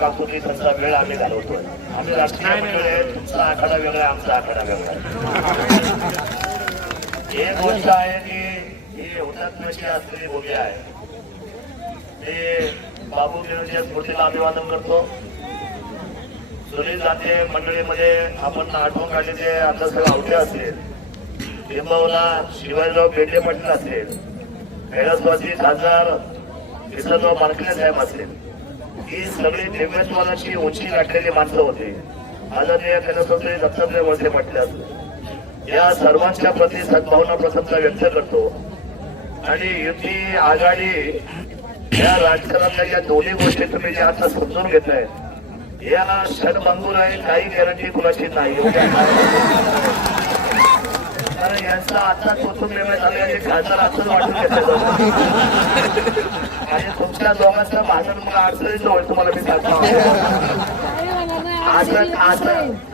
मागतो की त्यांचा वेळ आम्ही घालवतो आम्ही राष्ट्रीय मंडळ आहे तुमचा आखाडा वेगळा आमचा आखाडा वेगळा. एक गोष्ट आहे की ही हुतात्म्याची असलेली भूमी आहे. ते बाबू गिरंजी स्मृतीला अभिवादन करतो. सुनील जाते मंडळीमध्ये आपण आठवण काढलेले आता सगळं आवटे असेल. लिंबावला शिवाजीराव बेंडे पाटील असेल. कैलासवासी खासदार विसरराव मानकरे साहेब असेल. ही सगळी दिव्यत्वानाची उंची गाठलेली माणसं होती. आदरणीय कैलासवासी दत्तात्रय वळसे पाटील या सर्वांच्या प्रती सद्भावना प्रथमता व्यक्त करतो. आणि युती आघाडी या राजकारणातल्या या दोन्ही गोष्टी तुम्ही ज्या आता समजून घेताय या क्षणभंगूर आहे काही गॅरंटी कुणाची नाही. कारण यांचा आता कोथून निर्णय झाला आणि खासदार असंच वाटून घेतलं आणि तुमच्या दोघांचं भाषण मला अडचणीच होईल तुम्हाला मी सांगतो.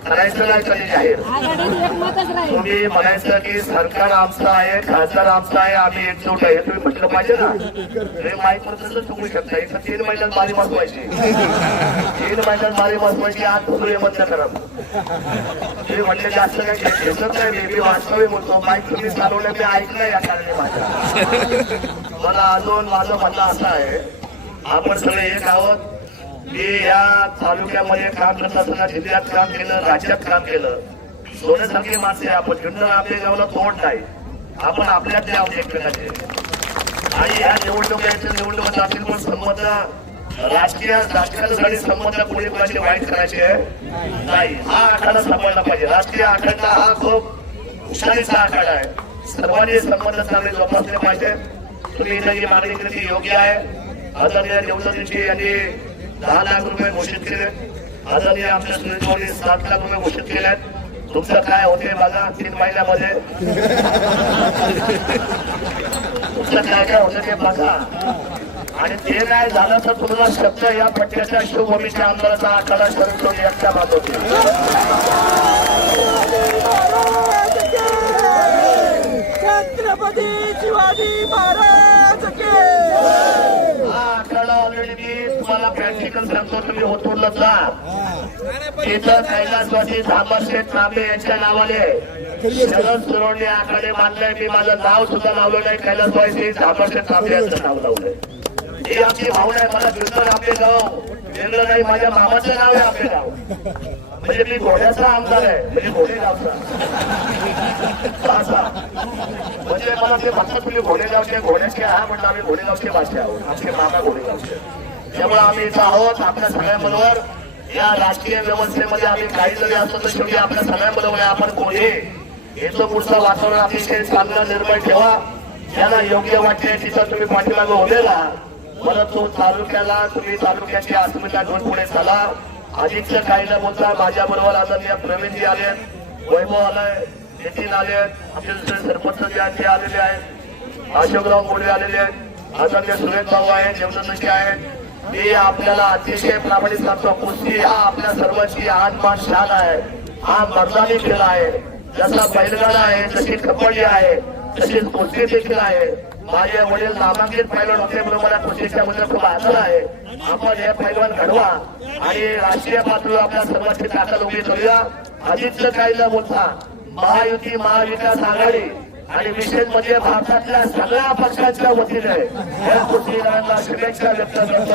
करायचं नाही कधी जाहीर तुम्ही म्हणायचं की सरकार आमचं आहे खासदार आमचं आहे आम्ही एकजूट आहे. तुम्ही म्हटलं पाहिजे ना. हे माहीत तसं चुकू शकता. इथं तीन महिन्यात बारी बसवायची. तीन महिन्यात बारी बसवायची आज तुम्ही मत करा. तुम्ही म्हणले जास्त काही घेतच नाही. मी मी वास्तविक बोलतो. माईक तुम्ही चालवलं मी ऐकलं या कारणे माझ्या मला अजून माझं म्हणणं असं आहे. आपण सगळे एक आहोत. मी या तालुक्यामध्ये काम करत असताना जिल्ह्यात काम केलं राज्यात काम केलं. सोन्यासारखे माणसे आपण. जुन्नर आपल्या गावाला तोड नाही. आपण आपल्यात आहोत एकमेकाचे. आणि या निवडणुकांच्या निवडणुका जातील पण संबंध राजकीय राजकारणासाठी संबंध कोणी कोणाचे वाईट करायचे नाही. हा आखाडा सांभाळला पाहिजे. राष्ट्रीय आखाडा हा खूप हुशारीचा आखाडा आहे. सर्वांनी संबंध चांगले जोपासले पाहिजे. तुम्ही मागणी केली योग्य आहे. आदरणीय निवडणुकीची यांनी दहा लाख रुपये घोषित केले. आदरणीय आमच्या सुनील सात लाख रुपये घोषित केले. आहेत तुमचं काय होते बघा तीन महिन्यामध्ये. तुमचं काय काय होतं ते बघा आणि ते नाही झालं तर तुम्हाला शब्द या पट्ट्याच्या शिवभूमीच्या आमदाराचा आखाडा शरद सोनी यांच्या मागवतील छत्रपती शिवाजी महाराज के हा आखाडा ऑलरेडी मी तुम्हाला सांगतो तुम्ही होतूरला जा तिथं कैलासवासी झांबरशेठ तांबे यांच्या नावाने शरद सुरवणे आकडे मानलंय मी माझं नाव सुद्धा लावलं नाही. कैलासवासी झांबरशेठ तांबे यांचं नाव लावलंय. ही आमची भावना आहे. मला जुन्नर आपले गाव. वेगळं नाही. माझ्या मामाचं नाव आहे आपले गाव. म्हणजे मी घोड्याचा आमदार आहे. म्हणजे घोडे गावचा. असा. म्हणजे मला ते म्हणतात तुम्ही घोडेगावचे घोड्याचे हा म्हणलं आम्ही घोडेगावचे भाषे आहोत. आमचे मामा घोडेगावचे त्यामुळे आम्ही इथं आहोत आपल्या सगळ्यांबरोबर. या राजकीय व्यवस्थेमध्ये आम्ही काही जरी असतो तर शेवटी आपल्या सगळ्यांबरोबर आहे. आपण कोणी येतो पुढचं वातावरण अतिशय चांगलं निर्माण ठेवा. ज्याला योग्य वाटते तिथं तुम्ही पाठीमागे उभेला राहा. परंतु तालुक्याला तुम्ही तालुक्याची अस्मिता घेऊन पुढे चला. अधिकचं काही न बोलता माझ्या बरोबर आदरणीय प्रवीणजी आले वैभव आलाय नितीन आले आमचे दुसरे सरपंच जे आहेत ते आलेले आहेत अशोकराव मोडे आलेले आहेत आदरणीय सुरेश भाऊ आहेत देवदत्तजी आहेत मी आपल्याला अतिशय प्रामाणिक सांगतो कुस्ती हा आपल्या सर्वांची आनमान शान आहे. हा मर्दानी खेळ आहे. जसा बैलगाडा आहे तशी कबड्डी आहे तशीच कुस्ती देखील आहे. माझे वडील नामांकित पैलवान होते म्हणून मला कुस्तीच्या मध्ये खूप आदर आहे. आपण हे पैलवान घडवा आणि राष्ट्रीय पातळीवर आपल्या सर्वांची ताकद उभी करूया. अधिकचं काही न बोलता महायुती महाविकास आघाडी आणि विशेष म्हणजे भारतातल्या सगळ्या पक्षांच्या वतीने या कुस्तीगारांना शुभेच्छा व्यक्त करतो.